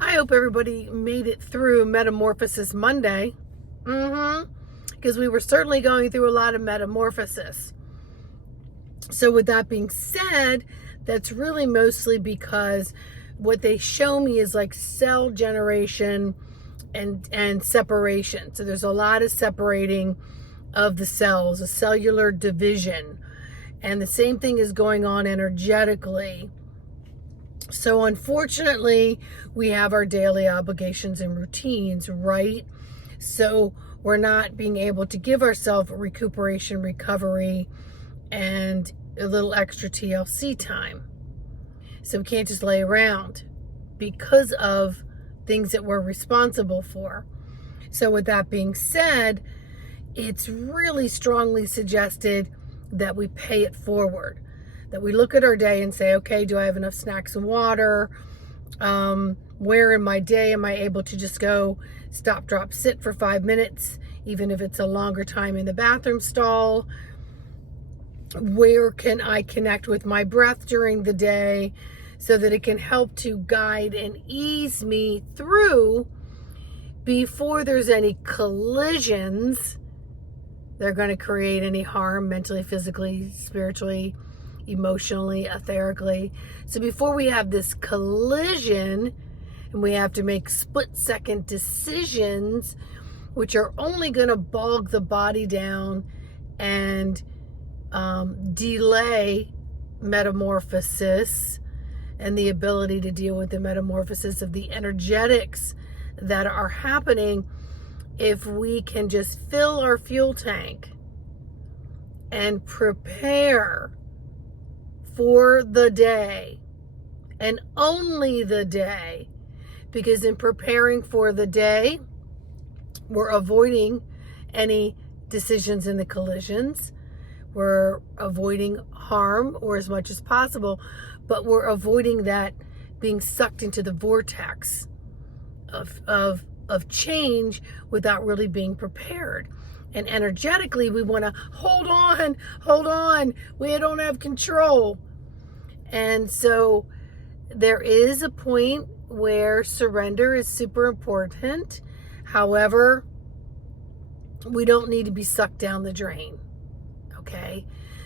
I hope everybody made it through Metamorphosis Monday. Because we were certainly going through a lot of metamorphosis. So with that being said, that's really mostly because what they show me is like cell generation and separation. So there's a lot of separating of the cells, a cellular division. And the same thing is going on energetically. So unfortunately, we have our daily obligations and routines, right? So we're not being able to give ourselves recuperation, recovery, and a little extra TLC time. So we can't just lay around because of things that we're responsible for. So with that being said, it's really strongly suggested that we pay it forward, that we look at our day and say, okay, do I have enough snacks and water? Where in my day am I able to just go stop, drop, sit for 5 minutes, even if it's a longer time in the bathroom stall? Where can I connect with my breath during the day so that it can help to guide and ease me through before there's any collisions that are going to create any harm mentally, physically, spiritually, emotionally, etherically. So before we have this collision and we have to make split-second decisions, which are only going to bog the body down and delay metamorphosis and the ability to deal with the metamorphosis of the energetics that are happening, if we can just fill our fuel tank and prepare for the day and only the day, because in preparing for the day, we're avoiding any decisions in the collisions. We're avoiding harm or as much as possible, but we're avoiding that being sucked into the vortex of change without really being prepared. And energetically, we want to hold on. We don't have control. And so there is a point where surrender is super important. However, we don't need to be sucked down the drain. Okay?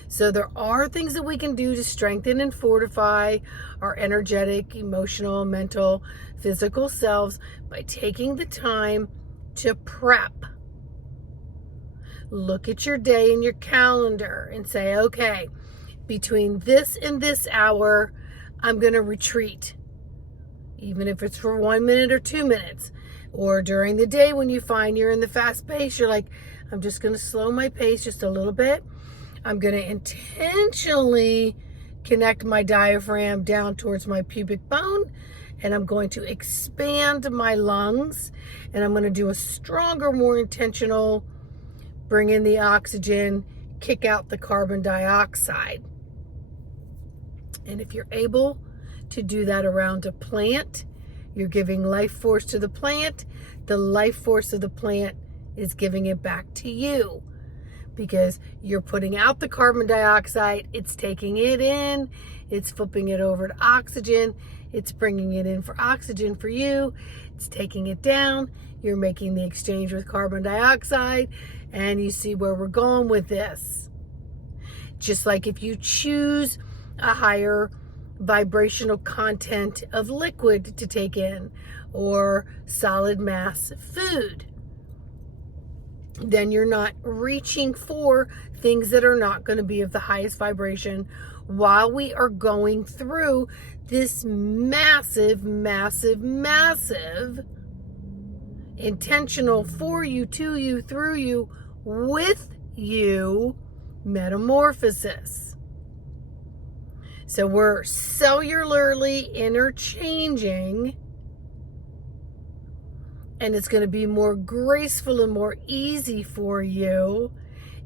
So there are things that we can do to strengthen and fortify our energetic, emotional, mental, physical selves by taking the time to prep. Look at your day and your calendar and say, okay, between this and this hour, I'm going to retreat. Even if it's for 1 minute or 2 minutes. Or during the day when you find you're in the fast pace, you're like, I'm just going to slow my pace just a little bit. I'm going to intentionally connect my diaphragm down towards my pubic bone, and I'm going to expand my lungs, and I'm going to do a stronger, more intentional, bring in the oxygen, kick out the carbon dioxide. And if you're able to do that around a plant, you're giving life force to the plant. The life force of the plant is giving it back to you, because you're putting out the carbon dioxide, it's taking it in, it's flipping it over to oxygen, it's bringing it in for oxygen for you, it's taking it down, you're making the exchange with carbon dioxide, and you see where we're going with this. Just like if you choose a higher vibrational content of liquid to take in, or solid mass food, then you're not reaching for things that are not going to be of the highest vibration while we are going through this massive intentional for you, to you, through you, with you metamorphosis. So we're cellularly interchanging, and it's going to be more graceful and more easy for you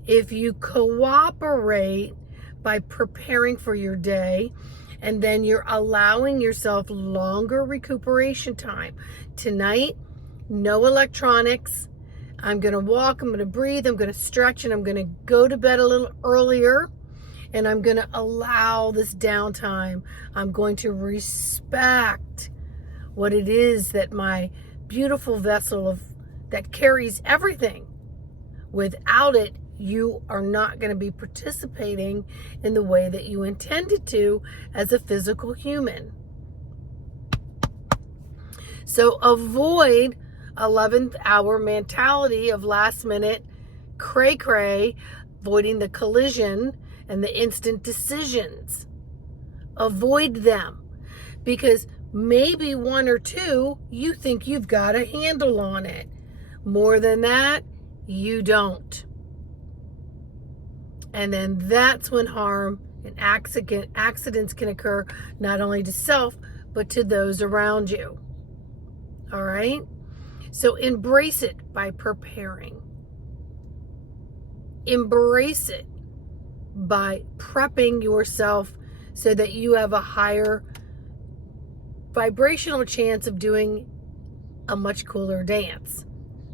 if you cooperate by preparing for your day, and then you're allowing yourself longer recuperation time. Tonight, no electronics. I'm going to walk, I'm going to breathe, I'm going to stretch, and I'm going to go to bed a little earlier, and I'm going to allow this downtime. I'm going to respect what it is that my beautiful vessel that carries everything. Without it, you are not going to be participating in the way that you intended to as a physical human. So avoid 11th hour mentality of last minute cray-cray, avoiding the collision and the instant decisions. Avoid them, because maybe one or two, you think you've got a handle on it. More than that, you don't. And then that's when harm and accidents can occur, not only to self, but to those around you. All right? So embrace it by preparing. Embrace it by prepping yourself so that you have a higher vibrational chance of doing a much cooler dance.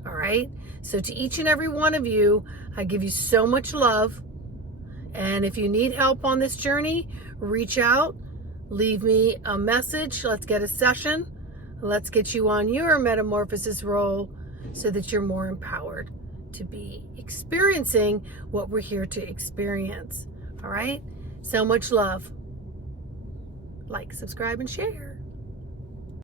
All right? So to each and every one of you, I give you so much love. And if you need help on this journey, reach out, leave me a message. Let's get a session. Let's get you on your metamorphosis roll so that you're more empowered to be experiencing what we're here to experience. All right? So much love. Like, subscribe, and share.